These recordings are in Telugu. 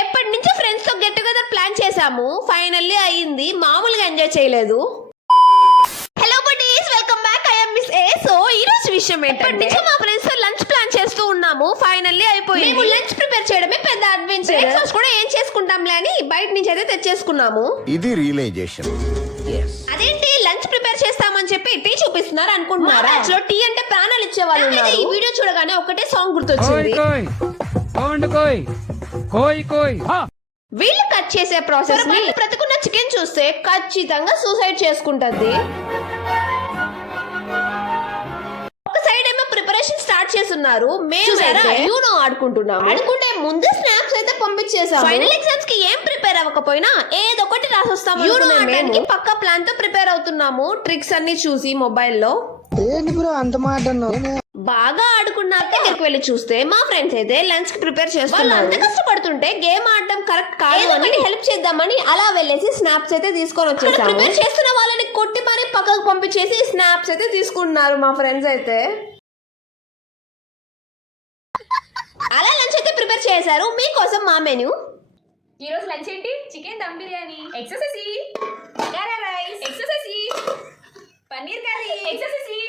ఎప్పటి నుంచో ఫ్రెండ్స్ తో గెట్ టుగెదర్ ప్లాన్ చేసాము, ఫైనల్లీ అయ్యింది. మామూలుగా ఎంజాయ్ చేయలేదు. Hello buddies, welcome back. I am miss A. So ఈ రోజు విషయం ఏంటంటే మా ఫ్రెండ్స్ తో లంచ్ ప్లాన్ చేస్తూ ఉన్నాము, ఫైనల్లీ అయిపోయింది. మేము లంచ్ ప్రిపేర్ చేయడమే పెద్ద అడ్వెంచర్. బ్రేక్ఫాస్ట్ కూడా ఏం చేసుకుంటాంలే అని బయట నుంచి అయితే తెచ్చేసుకున్నాము. ఇది రియలైజేషన్. అదేంటి లంచ్ ప్రిపేర్ చేస్తామని చెప్పి టీ చూపిస్తున్నారు అనుకుంటున్నారా? యాక్చువల్లీ టీ అంటే ప్రాణాలు ఇచ్చేవాళ్ళు ఉన్నారు. ఈ వీడియో చూడగానే ఒకటే సాంగ్ గుర్తొచ్చింది. వీళ్ళు కట్ చేసే ప్రాసెస్ ని బ్రతుకున్న చికెన్ చూస్తే ఖచ్చితంగా సూసైడ్ చేసుకుంటది. ఒక సైడ్ ఏమో ప్రిపరేషన్ స్టార్ట్ చేస్తున్నారు, మేము యూనో ఆడుకుంటున్నాము. అనుకుంటే ముందు స్నాప్స్ అయితే పంపించేసాము. ఫైనల్ ఎగ్జామ్స్ కి ఏం ప్రిపేర్ అవ్వకపోయినా ఏదో ఒకటి రాసొస్తాము. యూనో ఆడడానికి పక్కా ప్లాన్ తో ప్రిపేర్ అవుతున్నాము, ట్రిక్స్ అన్ని చూసి మొబైల్లో. బాగా ఆడుకున్నాక దగ్గరికి వెళ్ళి చూస్తే మా ఫ్రెండ్స్ అయితే లంచ్ కి ప్రిపేర్ చేస్తున్నారు. అంత కష్టపడుతుంటే గేమ్ ఆడడం కరెక్ట్ కాదు అని హెల్ప్ చేద్దామని అలా వెళ్ళేసి స్నాప్స్ అయితే తీసుకొని వచ్చేసాము. ప్రిపేర్ చేస్తున్న వాళ్ళని కొట్టి మరి పక్కకు పంపించేసి స్నాప్స్ అయితే తీసుకుంటున్నారు మా ఫ్రెండ్స్ అయితే. అలా లంచ్ అయితే ప్రిపేర్ చేశారు. మీకోసం మా మెనూ. ఈ రోజు లంచ్ ఏంటి? చికెన్ దమ్ బిర్యానీ, ఎక్సెసీ గారా రైస్, ఎక్సెసీ పన్నీర్ కర్రీ, ఎక్సెసీ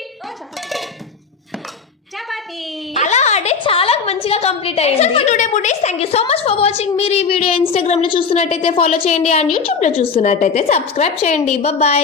చపాతీ. అలా ఆడే చాలా మంచిగా కంప్లీట్ అయ్యింది. Today buddies, thank you so much for watching. మీరు ఈ వీడియో ఇన్స్టాగ్రామ్ లో చూస్తున్నట్టయితే ఫాలో చేయండి, అండ్ యూట్యూబ్ లో చూస్తున్నట్టయితే సబ్స్క్రైబ్ చేయండి. బాయ్.